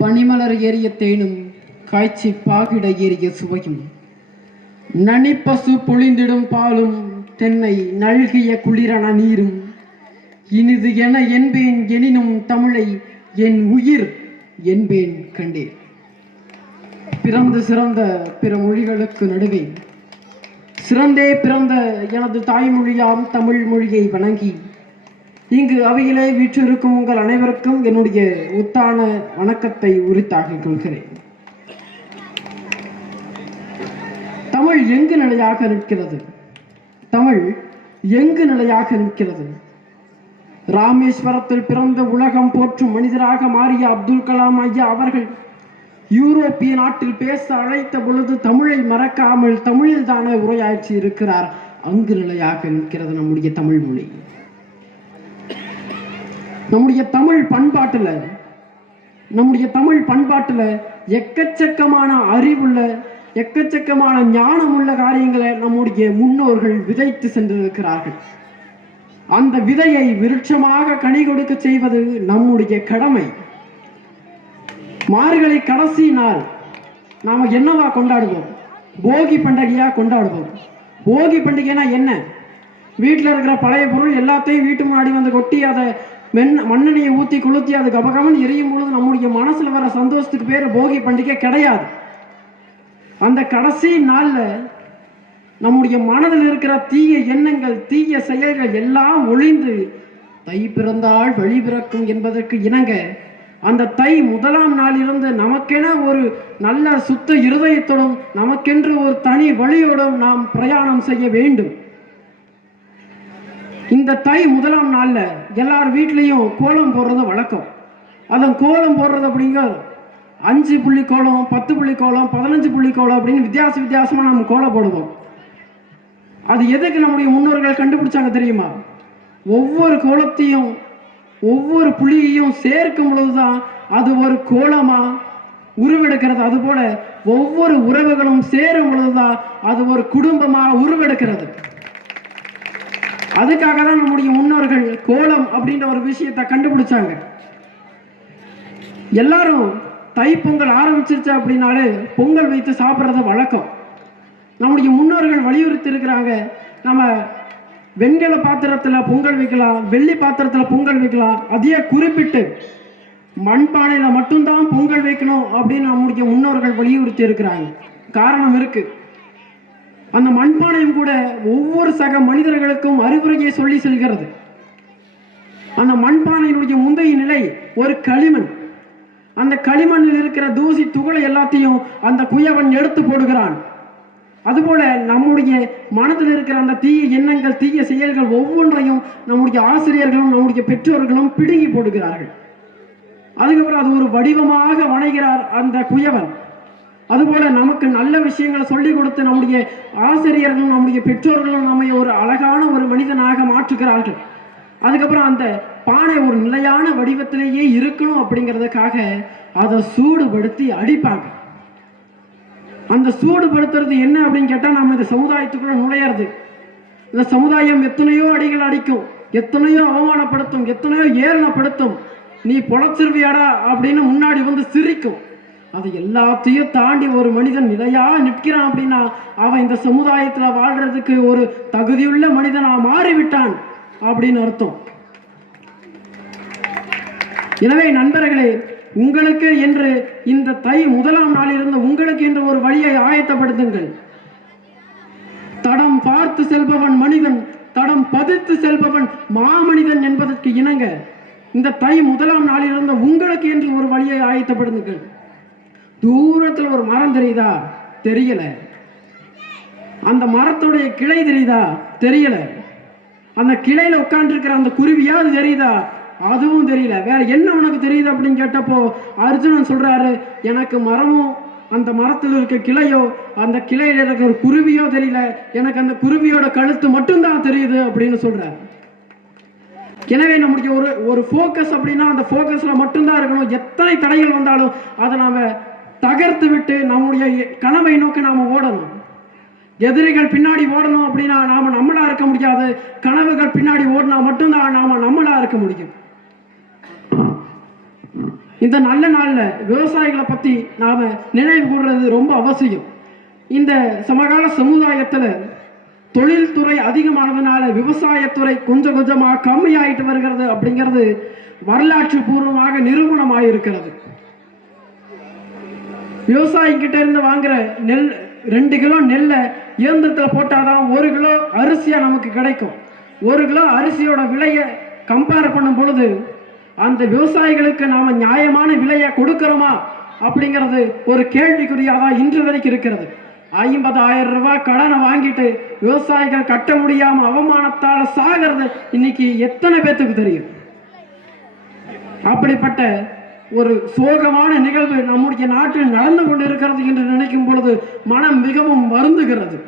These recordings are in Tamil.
பனிமலர் ஏறிய தேனும் காய்ச்சி பாகிட ஏறிய சுவையும். நனிப்பசு பொழிந்திடும் பாலும் தென்னை நல்கிய குளிரன நீரும். இனிது என என்பேன் எனினும் தமிழை என் உயிர் என்பேன் கண்டேன். பிறந்து சிறந்த பிற மொழிகளுக்கு நடுவே. சிறந்தே பிறந்த எனது தாய்மொழியாம் தமிழ் மொழியை வணங்கி இங்கு அவையிலே வீற்றிருக்கும் உங்கள் அனைவருக்கும் என்னுடைய உத்தான வணக்கத்தை உரித்தாக்கிக் கொள்கிறேன். தமிழ் எங்கு நிலையாக நிற்கிறது? தமிழ் எங்கு நிலையாக நிற்கிறது? ராமேஸ்வரத்தில் பிறந்த உலகம் போற்றும் மனிதராக மாறிய அப்துல் கலாம் ஐயா அவர்கள் யூரோப்பிய நாட்டில் பேச அழைத்த பொழுது தமிழை மறக்காமல் தமிழில் தானே உரையாற்றி இருக்கிறார் அங்கு நிலையாக நிற்கிறது நம்முடைய தமிழ் மொழி. நம்முடைய தமிழ் பண்பாட்டில் நம்முடைய தமிழ் பண்பாட்டுல எக்கச்சக்கமான அறிவுள்ள எக்கச்சக்கமான ஞானம் உள்ள காரியங்களை நம்முடைய முன்னோர்கள் விதைத்து சென்றிருக்கிறார்கள். அந்த விதையை விருட்சமாக கனி கொடுக்க செய்வது நம்முடைய கடமை. மார்கழி கடைசி நாள் நாம என்னவா கொண்டாடுவோம்? போகி பண்டிகையா கொண்டாடுவோம். போகி பண்டிகைனா என்ன? வீட்டில் இருக்கிற பழைய பொருள் எல்லாத்தையும் வீட்டு முன்னாடி வந்து கொட்டி அதை மென் மண்ணெண்ணையை ஊற்றி கொளுத்தி அது கபகமன் எரியும் பொழுது நம்முடைய மனசில் வர சந்தோஷத்துக்கு பேர் போகி பண்டிகை கிடையாது. அந்த கடைசி நாளில் நம்முடைய மனதில் இருக்கிற தீய எண்ணங்கள் தீய செயல்கள் எல்லாம் ஒளிந்து தை பிறந்தால் வழி பிறக்கும் என்பதற்கு இணங்க அந்த தை முதலாம் நாளிலிருந்து நமக்கென ஒரு நல்ல சுத்த இருதயத்துடன் நமக்கென்று ஒரு தனி வழியோடும் நாம் பிரயாணம் செய்ய வேண்டும். இந்த தை முதலாம் நாளில் எல்லார் வீட்லேயும் கோலம் போடுறது வழக்கம். அதன் கோலம் போடுறது அப்படிங்க அஞ்சு புள்ளி கோலம் பத்து புள்ளி கோலம் பதினஞ்சு புள்ளி கோலம் அப்படின்னு வித்தியாச வித்தியாசமாக நம்ம கோலம் போடுவோம். அது எதுக்கு நம்முடைய முன்னோர்கள் கண்டுபிடிச்சாங்க தெரியுமா? ஒவ்வொரு கோலத்தையும் ஒவ்வொரு புள்ளியையும் சேர்க்கும் பொழுது தான் அது ஒரு கோலமாக உருவெடுக்கிறது. அதுபோல் ஒவ்வொரு உறவுகளும் சேரும் பொழுது தான் அது ஒரு குடும்பமாக உருவெடுக்கிறது. அதுக்காக தான் நம்முடைய முன்னோர்கள் கோலம் அப்படின்ற ஒரு விஷயத்தை கண்டுபிடிச்சாங்க. எல்லாரும் தைப்பொங்கல் ஆரம்பிச்சிருச்சு அப்படின்னாலே பொங்கல் வைத்து சாப்பிட்றது வழக்கம். நம்முடைய முன்னோர்கள் வலியுறுத்தி இருக்கிறாங்க நம்ம வெண்கல பாத்திரத்தில் பொங்கல் வைக்கலாம் வெள்ளி பாத்திரத்தில் பொங்கல் வைக்கலாம் அதையே குறிப்பிட்டு மண்பானையில் மட்டும்தான் பொங்கல் வைக்கணும் அப்படின்னு நம்முடைய முன்னோர்கள் வலியுறுத்தி இருக்கிறாங்க காரணம் இருக்குது அந்த மண்பானையும் கூட ஒவ்வொரு சக மனிதர்களுக்கும் அறிவுரையை சொல்லி செல்கிறது. அந்த மண்பானையினுடைய முந்தைய நிலை ஒரு களிமண். அந்த களிமண்ணில் இருக்கிற தூசி துகளை எல்லாத்தையும் அந்த குயவன் எடுத்து போடுகிறான். அதுபோல நம்முடைய மனதில் இருக்கிற அந்த தீய எண்ணங்கள் தீய செயல்கள் ஒவ்வொன்றையும் நம்முடைய ஆசிரியர்களும் நம்முடைய பெற்றோர்களும் பிடுங்கி போடுகிறார்கள். அதுக்கப்புறம் அது ஒரு வடிவமாக வணைகிறார் அந்த குயவன். அதுபோல நமக்கு நல்ல விஷயங்களை சொல்லிக் கொடுத்து நம்முடைய ஆசிரியர்களும் நம்முடைய பெற்றோர்களும் நம்மை ஒரு அழகான ஒரு மனிதனாக மாற்றுகிறார்கள். அதுக்கப்புறம் அந்த பானை ஒரு நிலையான வடிவத்திலேயே இருக்கணும் அப்படிங்கிறதுக்காக அதை சூடுபடுத்தி அடிப்பாங்க. அந்த சூடுபடுத்துறது என்ன அப்படின்னு கேட்டால் நம்ம இந்த சமுதாயத்துக்குள்ள நுழையிறது. இந்த சமுதாயம் எத்தனையோ அடிகள் அடிக்கும் எத்தனையோ அவமானப்படுத்தும் எத்தனையோ ஏளனப்படுத்தும் நீ பொழைச்சிருவியாடா அப்படின்னு முன்னாடி வந்து சிரிக்கும். அது எல்லாத்தையும் தாண்டி ஒரு மனிதன் நிலையா நிற்கிறான் அப்படின்னா அவன் இந்த சமுதாயத்துல வாழ்றதுக்கு ஒரு தகுதியுள்ள மனிதனா மாறிவிட்டான் அப்படின்னு அர்த்தம். எனவே நண்பர்களே உங்களுக்கு என்று இந்த தை முதலாம் நாளிலிருந்து உங்களுக்கு என்று ஒரு வழியை ஆயத்தப்படுத்துங்கள். தடம் பார்த்து செல்பவன் மனிதன் தடம் பதித்து செல்பவன் மாமனிதன் என்பதற்கு இணங்க இந்த தை முதலாம் நாளிலிருந்து உங்களுக்கு என்று ஒரு வழியை ஆயத்தப்படுத்துங்கள். தூரத்தில் ஒரு மரம் தெரியுதா? தெரியல. அந்த மரத்துடைய கிளை தெரியுதா? தெரியல. அந்த கிளையில உட்காந்துருக்கிற அந்த குருவியாவது தெரியுதா? அதுவும் தெரியல. வேற என்ன உனக்கு தெரியுது அப்படின்னு கேட்டப்போ அர்ஜுனன் சொல்றாரு எனக்கு மரமும் அந்த மரத்தில் இருக்க கிளையோ அந்த கிளையில இருக்கிற குருவியோ தெரியல. எனக்கு அந்த குருவியோட கழுத்து மட்டும்தான் தெரியுது அப்படின்னு சொல்றாரு. எனவே நம்முடைய ஒரு ஒரு ஃபோக்கஸ் அப்படின்னா அந்த ஃபோக்கஸில் மட்டும்தான் இருக்கணும். எத்தனை தடைகள் வந்தாலும் அதை நாம் தகர்த்து விட்டு நம்முடைய கனவை நோக்கி நாம ஓடணும். எதிரிகள் பின்னாடி ஓடணும் அப்படின்னா நாம நம்மளா இருக்க முடியாது. கனவுகள் பின்னாடி ஓடினா மட்டும்தான் நாம நம்மளா இருக்க முடியும். இந்த நல்ல நாளில் விவசாயிகளை பற்றி நாம் நினைவு கூடுறது ரொம்ப அவசியம். இந்த சமகால சமுதாயத்தில் தொழில்துறை அதிகமானதுனால விவசாயத்துறை கொஞ்சம் கொஞ்சமாக கம்மியாயிட்டு வருகிறது அப்படிங்கிறது வரலாற்று பூர்வமாக நிரூபணமாக இருக்கிறது விவசாயிக்கிட்ட இருந்து வாங்குற நெல் ரெண்டு கிலோ நெல்லை இயந்திரத்தில் போட்டாதான் ஒரு கிலோ அரிசியாக நமக்கு கிடைக்கும். ஒரு கிலோ அரிசியோட விலையை கம்பேர் பண்ணும் பொழுது அந்த விவசாயிகளுக்கு நாம் நியாயமான விலையை கொடுக்குறோமா அப்படிங்கிறது ஒரு கேள்விக்குறியாக தான் இன்று வரைக்கும் இருக்கிறது. ஐம்பதாயிரம் ரூபாய் கடனை வாங்கிட்டு விவசாயிகள் கட்ட முடியாமல் அவமானத்தால் சாகிறது இன்னைக்கு எத்தனை பேர்த்துக்கு தெரியும்? அப்படிப்பட்ட ஒரு சோகமான நிகழ்வு நம்முடைய நாட்டில் நடந்து கொண்டிருக்கிறது என்று நினைக்கும் பொழுது மனம் மிகவும் வருந்துகிறது.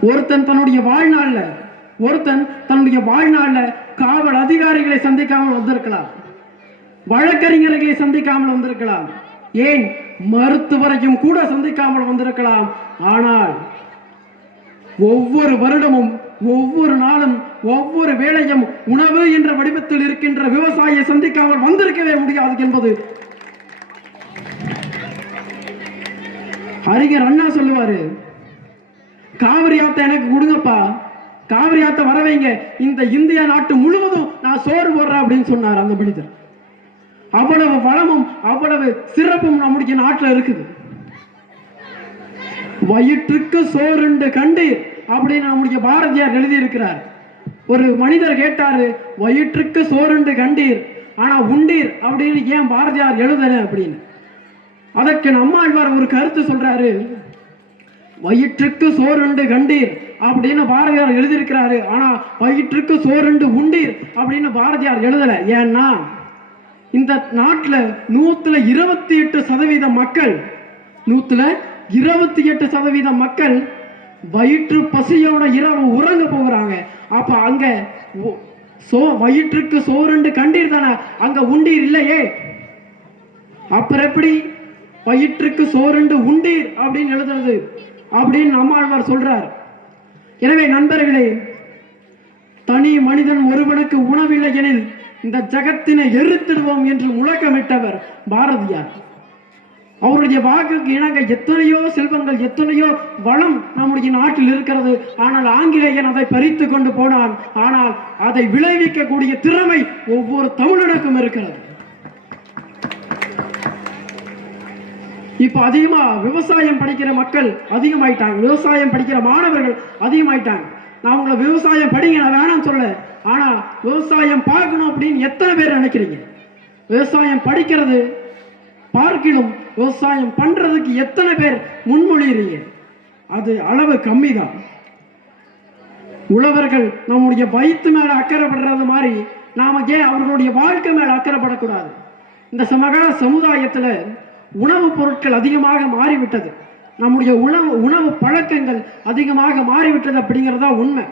ஒருத்தன் தன்னுடைய வாழ்நாளில் ஒருத்தன் தன்னுடைய வாழ்நாளில் காவல் அதிகாரிகளை சந்திக்காமல் வந்திருக்கலாம். வழக்கறிஞர்களை சந்திக்காமல் வந்திருக்கலாம். ஏன்? மருத்துவரையும் கூட சந்திக்காமல் வந்திருக்கலாம். ஆனால் ஒவ்வொரு வருடமும் ஒவ்வொரு நாளும் ஒவ்வொரு வேளையும் உணவு என்ற வடிவத்தில் இருக்கின்ற விவசாயியை சந்திக்காமல் வந்திருக்கவே முடியாது என்பது. அறிஞர் அண்ணா சொல்லுவாரு காவிரி ஆத்த எனக்கு கொடுங்கப்பா. காவிரி ஆத்த வரவைங்க இந்த இந்தியா நாட்டு முழுவதும் நான் சோறு போடுறேன் அப்படின்னு சொன்னார் அந்த மனிதர். அவ்வளவு வளமும் அவ்வளவு சிறப்பும் நம்முடைய நாட்டில் இருக்குது. வயிற்றுக்கு சோறுண்டு கண்டீர். அப்படின்னு நம்முடைய பாரதியார் எழுதியிருக்கிறார். ஒரு மனிதர் கேட்டாரு வயிற்றுக்கு சோறுண்டு கண்டீர் ஆனா உண்டீர் அப்படின்னு ஏன் பாரதியார் எழுதல அப்படின்னு. அதற்கு நம்மாழ்வார் ஒரு கருத்து சொல்றாரு. வயிற்றுக்கு சோறுண்டு கண்டீர் அப்படின்னு பாரதியார் எழுதியிருக்கிறாரு. ஆனா வயிற்றுக்கு சோறுண்டு உண்டீர் அப்படின்னு பாரதியார் எழுதல. ஏன்னா இந்த நாட்டில் நூத்துல இருபத்தி எட்டு சதவீத மக்கள் நூத்துல இருபத்தி எட்டு சதவீத மக்கள் வயிற்று பசியோட இரவு உறங்க போகிறாங்க. அப்ப அங்க சோ வயிற்றுக்கு சோறுண்டு கண்டீர் தானே? அங்க உண்டீர் இல்லையே? அப்புறம் எப்படி? வயிற்றுக்கு சோறுண்டு உண்டீர் அப்படின்னு எழுதுறது அப்படின்னு நம்மாழ்வார் சொல்றார். எனவே நண்பர்களே தனி மனிதன் ஒருவனுக்கு உணவில்லை எனில் இந்த ஜகத்தினை எரித்திடுவோம் என்று முழக்கமிட்டவர் பாரதியார். அவருடைய வாக்குக்கு இணங்க எத்தனையோ செல்வங்கள் எத்தனையோ வளம் நம்முடைய நாட்டில் இருக்கிறது. ஆனால் ஆங்கிலேயன் அதை பறித்து கொண்டு போனான். ஆனால் அதை விளைவிக்கக்கூடிய திறமை ஒவ்வொரு தமிழனுக்கும் இருக்கிறது. இப்போ அதிகமா விவசாயம் படிக்கிற மக்கள் அதிகமாயிட்டாங்க. விவசாயம் படிக்கிற மாணவர்கள் அதிகமாயிட்டாங்க. நான் உங்களை விவசாயம் படிங்க நான் வேணாம் சொல்ல. ஆனா விவசாயம் பார்க்கணும் அப்படின்னு எத்தனை பேர் நினைக்கிறீங்க? விவசாயம் படிக்கிறது பார்க்கிலும் விவசாயம் பண்றதுக்கு எத்தனை பேர் முன்மொழிகிறீங்க? அது அளவு கம்மி தான் உழவர்கள் நம்முடைய வயிற்று மேல அக்கறைப்படுறது மாதிரி நாம ஏன் அவர்களுடைய வாழ்க்கை மேல அக்கறைப்படக்கூடாது? இந்த சமகால சமுதாயத்துல உணவுப் பொருட்கள் அதிகமாக மாறிவிட்டது. நம்முடைய உணவு உணவு பழக்கங்கள் அதிகமாக மாறிவிட்டது அப்படிங்கிறதா உண்மை.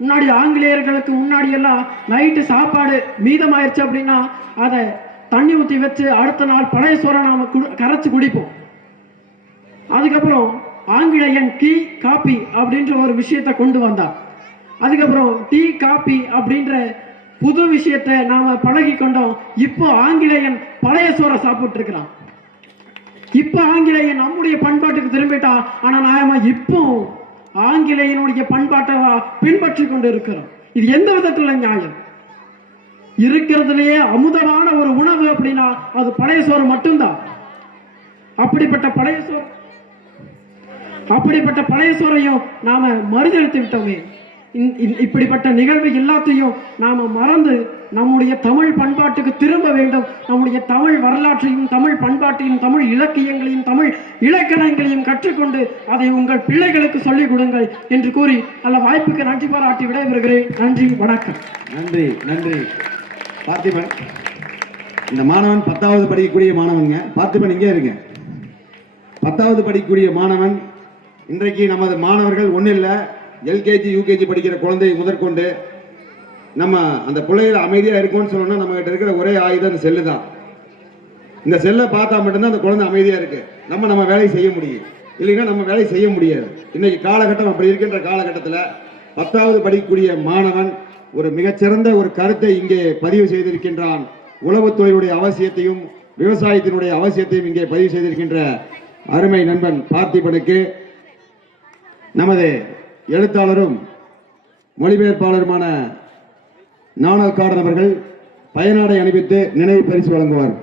முன்னாடி ஆங்கிலேயர்களுக்கு முன்னாடி எல்லாம் நைட்டு சாப்பாடு மீதமாயிருச்சு அப்படின்னா அதை தண்ணி ஊற்றி வச்சு அடுத்த நாள் பழைய சோறை நாம குடி கரைச்சி குடிப்போம். அதுக்கப்புறம் ஆங்கிலேயன் டீ காபி அப்படின்ற ஒரு விஷயத்தை கொண்டு வந்தார். அதுக்கப்புறம் டீ காபி அப்படின்ற புது விஷயத்தை நாம பழகி கொண்டோம். இப்போ ஆங்கிலேயன் பழைய சோறை சாப்பிட்டு இருக்கிறான் இப்போ ஆங்கிலேயன் நம்முடைய பண்பாட்டுக்கு திரும்பிட்டா ஆனால் நாம இப்போ ஆங்கிலேயனுடைய பண்பாட்டை பின்பற்றி கொண்டு இருக்கிறோம். இது எந்த விதத்தில் நியாயம்? இருக்கிறதுலயே அமுதமான ஒரு உணவு அப்படின்னா அது பழைய சோறு மட்டும்தான். அப்படிப்பட்ட பழைய சோறு அப்படிப்பட்ட பழைய சோறையும் நாம மறுதளித்து விட்டோமே. இந்- இந்- இப்படிப்பட்ட நிகழ்வு எல்லாத்தையும் நாம மறந்து நம்முடைய தமிழ் பண்பாட்டுக்கு திரும்ப வேண்டும். நம்முடைய தமிழ் வரலாற்றையும் தமிழ் பண்பாட்டையும் தமிழ் இலக்கியங்களையும் தமிழ் இலக்கணங்களையும் கற்றுக்கொண்டு அதை உங்கள் பிள்ளைகளுக்கு சொல்லிக் கொடுங்கள் என்று கூறி நல்ல வாய்ப்புக்கு நன்றி பாராட்டி விடைபெறுகிறேன். நன்றி வணக்கம். நன்றி நன்றி. பார்த்திபன். இந்த மாணவன் பத்தாவது படிக்கக்கூடிய மாணவனுங்க. பார்த்திபன் இங்கே இருங்க. பத்தாவது படிக்கக்கூடிய மாணவன் இன்றைக்கு நமது மாணவர்கள் ஒன்றும் இல்லை எல்கேஜி யூகேஜி படிக்கிற குழந்தை முதற்கொண்டு நம்ம அந்த பிள்ளைகள் அமைதியாக இருக்கும்னு சொல்லணும்னா நம்ம கிட்ட இருக்கிற ஒரே ஆயுதம் அந்த செல்லு தான். இந்த செல்லை பார்த்தா மட்டும்தான் அந்த குழந்தை அமைதியாக இருக்கு. நம்ம நம்ம வேலையை செய்ய முடியும். இல்லைன்னா நம்ம வேலையை செய்ய முடியாது. இன்னைக்கு காலகட்டம் அப்படி இருக்கின்ற காலகட்டத்தில் பத்தாவது படிக்கக்கூடிய மாணவன் ஒரு மிகச்சிறந்த ஒரு கருத்தை இங்கே பதிவு செய்திருக்கின்றான். உளவுத்துறையுடைய அவசியத்தையும் விவசாயத்தினுடைய அவசியத்தையும் இங்கே பதிவு செய்திருக்கின்ற அருமை நண்பன் பார்த்திபனுக்கு நமது எழுத்தாளரும் மொழிபெயர்ப்பாளருமான நாணல் காடன் அவர்கள் பயனாடை அணிவித்து நினைவு பரிசு வழங்குவார்.